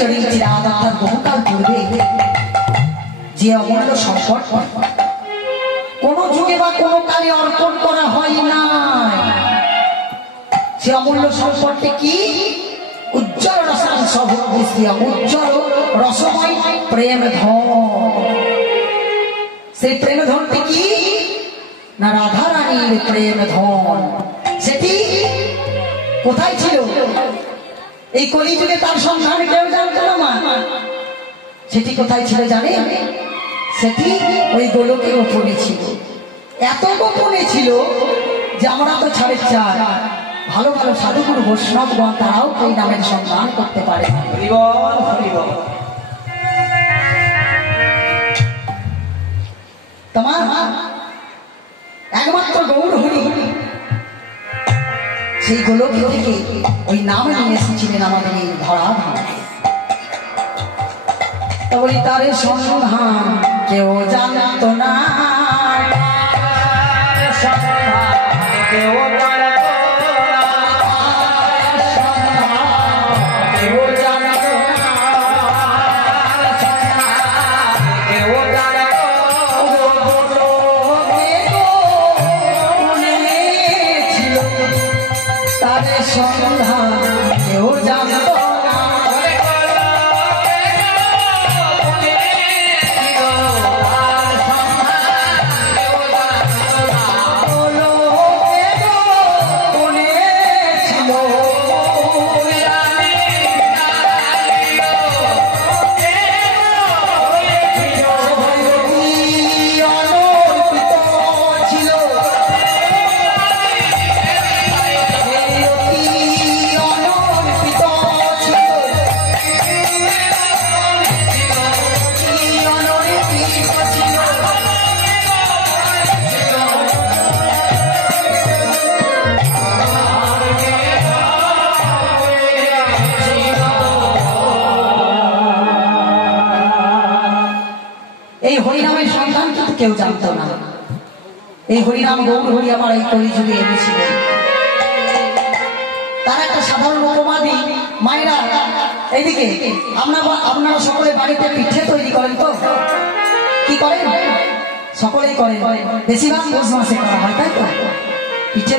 চরিত্রে অর্থাৎ বহুকাল পূর্বে যে অমূল্য সম্পদ কোন যুগে বা কোন কালে অর্পণ করা হয় না, সে অমূল্য সম্পদটি কি? উজ্জ্বল রসাংশ উজ্জ্বল রসময় প্রেম ধন। সেই প্রেম ধনটি কি না? রাধা রানীর প্রেম ধন। সেটি কোথায় ছিল? এই কলিযুগে তার সন্ধান কেউ জানতো না মা। সেটি কোথায় ছিল জানে? সেটি ওই গোলকের গোপনে ছিল। এত গোপনে ছিল যে আমরা তো ছাড়ে চাই ভালো ভালো সাধুগুরু বৈষ্ণবগণ তারাও ওই নামের সন্ধান করতে পারে। তোমার একমাত্র গৌর হরি সেই গোলক থেকে ওই নাম নিয়ে এসেছিলেন আমাদের এই ধরাধামে। তবে তার সন্ধান কেউ জানতো না, কেউ সন্ধান কেউ জানতো না। এই হরিনামের সন্ধান কিন্তু কেউ জানতো না। এই হরিনাম গৌর হরি আমার এই কলিযুগে এনেছিলেন। তার একটা সাধারণ উপমা দিই মায়েরা। এইদিকে আপনারা সকলে বাড়িতে পিঠে তৈরি করেন তো? কি করেন? সকলেই করেন। বেশিরভাগ পৌষ মাসে করা হয়, তাই তো? পিঠে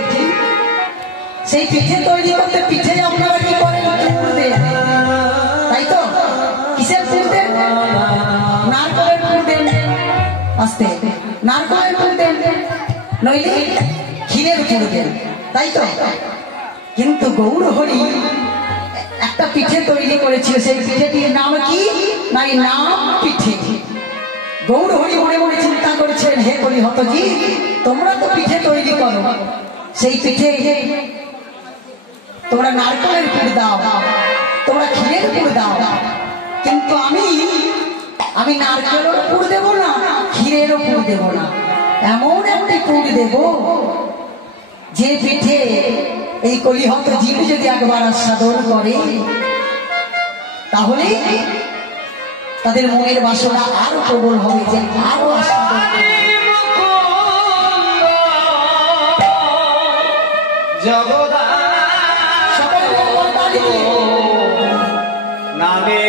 সেই পিঠে তৈরি করতে পিঠে আপনারা কি করেন? পুর দেন, তাই তো? কিসের পুর দেন? নারকেলের পুর দেন। আস্তে নারকেলের পুর দেন, নইলে ক্ষীরের পুর দেন, তাই তো? কিন্তু গৌর হরি একটা পিঠে তৈরি করেছিল। সেই পিঠেটির নাম কি? নাই নাম পিঠে। গৌর হরি মনে মনে চিন্তা করেছেন, হে কলি হত কি তোমরা তো পিঠে তৈরি করো, সেই পিঠে তোমরা নারকেলের পুর দাও, তোমরা ক্ষীরের পুর দাও, কিন্তু আমি নারকেলেরও পুর দেব না, ক্ষীরেরও পুর দেব না। এমন একটি পুর দেব যে পিঠে এই কলিহত জীব যদি একবার আস্বাদন করে তাহলে তাদের মনের বাসনা আরো প্রবল হবে, যে আরো আস্বাদন জগদা নামে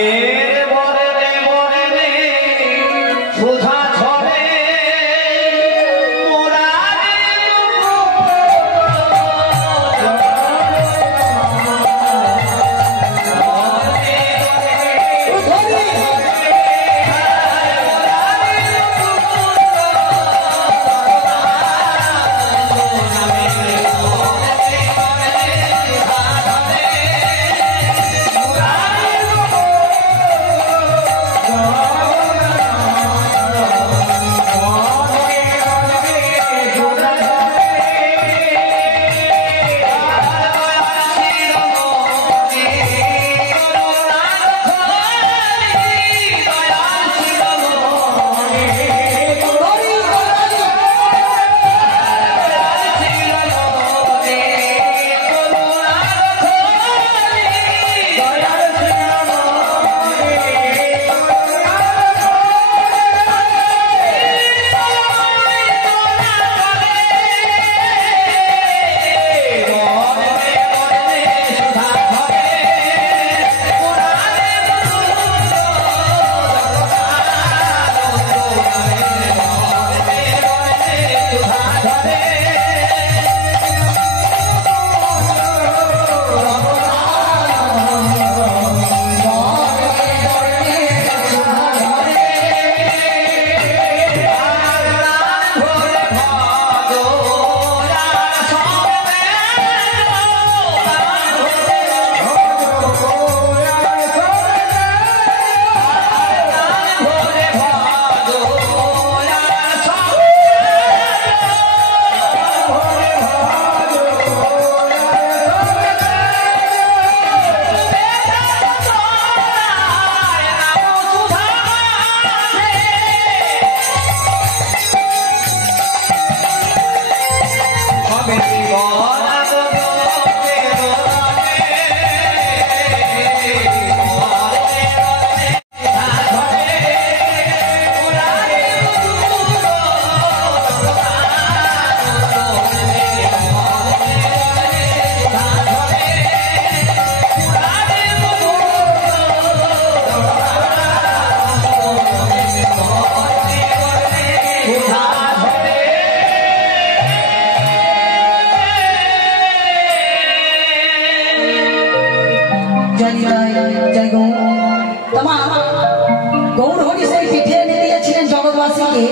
স্বর্গবাসীকে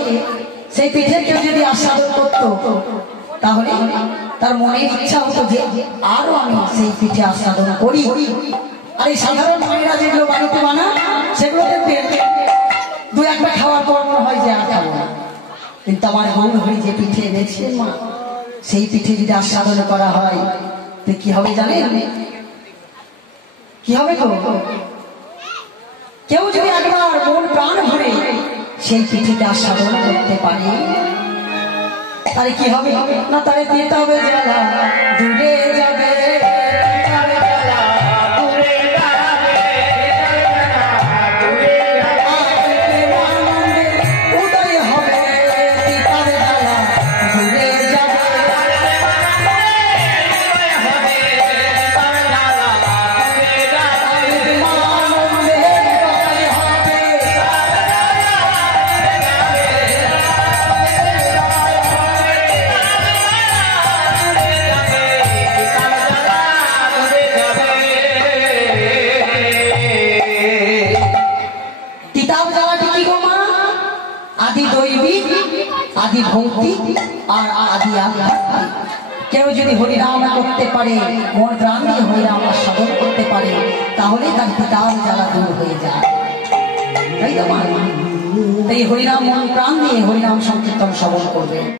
সেই পিঠে কেউ যদি আস্বাদন করত, তাহলে তার মনে ইচ্ছা হতো যে আরো আমি সেই পিঠে আস্বাদন করি। আর এই সাধারণ মায়েরা যেগুলো বাড়িতে বানা, সেগুলো দেখবেন দু একটা খাওয়ার পর মনে হয় যে আর খাবো না। কিন্তু আমার মন হয়ে যে পিঠে এনেছিলেন মা, সেই পিঠে যদি আস্বাদন করা হয় তো কি হবে জানেন? কি হবে গো? কেউ যদি একবার মন প্রাণ ভরে সেই পিঠেকে আস্বাদন করতে পারে, তাহলে কি হবে না? তাহলে যেতে হবে জ্বালা দূরে যাবে, উদয় হবে তার জ্বালা দূরে যাবে। আদি দৈবিক, আদি ভৌতিক আর আদি আধ্যাত্মিক। কেউ যদি হরিনাম করতে পারে, মন প্রাণ দিয়ে হরিনাম সাধন করতে পারে, তাহলে তার পিতার জ্বালা দূর হয়ে যায়। তাই তো এই হরিনাম মন প্রাণ দিয়ে হরিনাম সংকীর্তন শ্রবণ করবে।